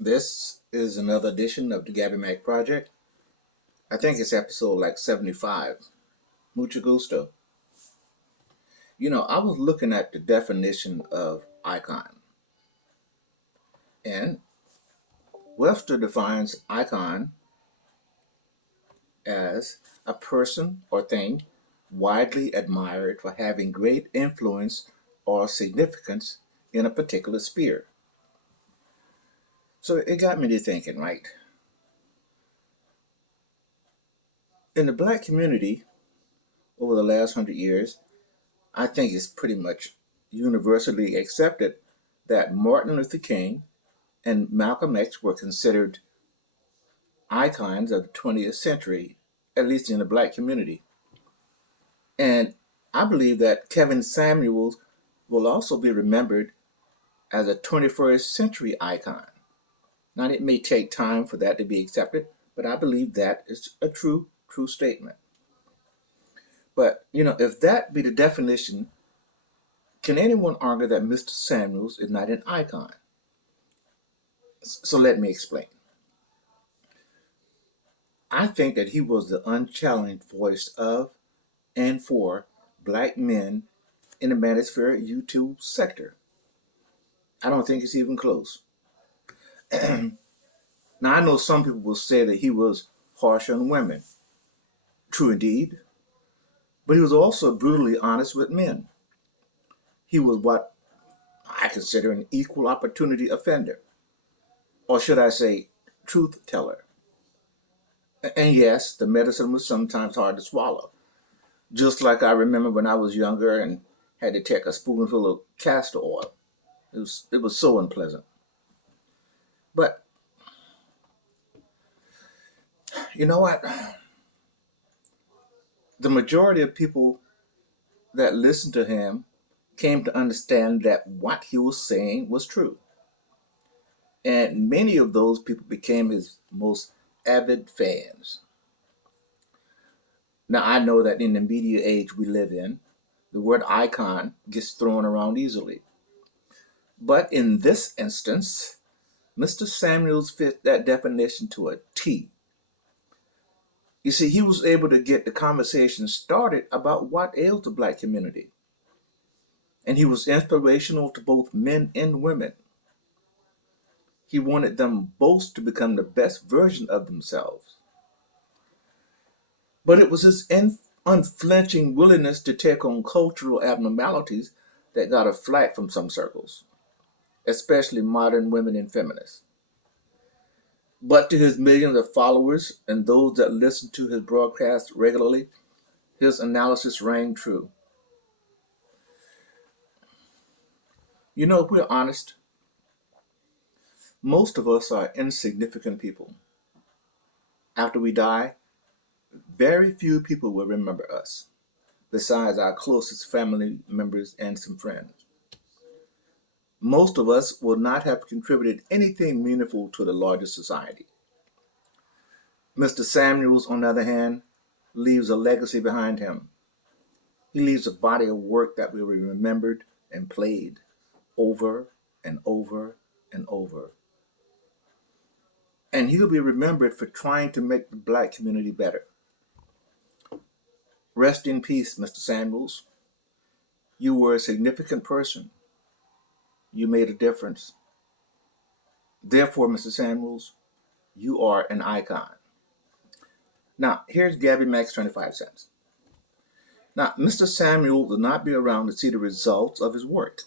This is another edition of the Gabby Mac Project. I think it's episode like 75. Mucho gusto. I was looking at the definition of icon, and Webster defines icon as a person or thing widely admired for having great influence or significance in a particular sphere. So it got me to thinking, right? In the black community over the last 100 years, I think it's pretty much universally accepted that Martin Luther King and Malcolm X were considered icons of the 20th century, at least in the black community. And I believe that Kevin Samuels will also be remembered as a 21st century icon. Now, it may take time for that to be accepted, but I believe that is a true statement. But, if that be the definition, can anyone argue that Mr. Samuels is not an icon? So let me explain. I think that he was the unchallenged voice of and for black men in the manosphere YouTube sector. I don't think it's even close. Now, I know some people will say that he was harsh on women. True indeed. But he was also brutally honest with men. He was what I consider an equal opportunity offender. Or should I say, truth teller. And yes, the medicine was sometimes hard to swallow. Just like I remember when I was younger and had to take a spoonful of castor oil. It was so unpleasant. But you know what? The majority of people that listened to him came to understand that what he was saying was true. And many of those people became his most avid fans. Now, I know that in the media age we live in, the word icon gets thrown around easily. But in this instance, Mr. Samuels fit that definition to a T. You see, he was able to get the conversation started about what ails the black community. And he was inspirational to both men and women. He wanted them both to become the best version of themselves. But it was his unflinching willingness to take on cultural abnormalities that got a flack from some circles, especially modern women and feminists. But to his millions of followers and those that listen to his broadcasts regularly, his analysis rang true. If we're honest, most of us are insignificant people. After we die, very few people will remember us, besides our closest family members and some friends. Most of us will not have contributed anything meaningful to the larger society. Mr. Samuels, on the other hand, leaves a legacy behind him. He leaves a body of work that will be remembered and played over and over and over. And he'll be remembered for trying to make the black community better. Rest in peace, Mr. Samuels. You were a significant person. You made a difference. Therefore, Mr. Samuels, you are an icon. Now, here's Gabby Mac's 25 cents. Now, Mr. Samuel will not be around to see the results of his work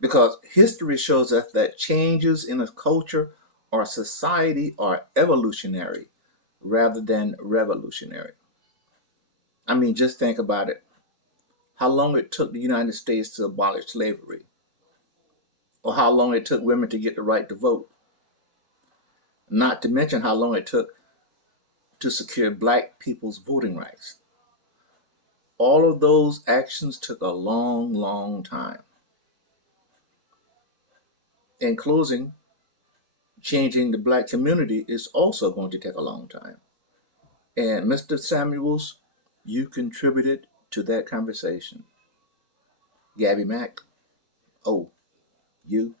because history shows us that changes in a culture or society are evolutionary rather than revolutionary. I mean, just think about it. How long it took the United States to abolish slavery, or how long it took women to get the right to vote, not to mention how long it took to secure black people's voting rights. All of those actions took a long time. In closing, changing the black community is also going to take a long time. And Mr. Samuels, you contributed to that conversation. Gabby Mac, oh, you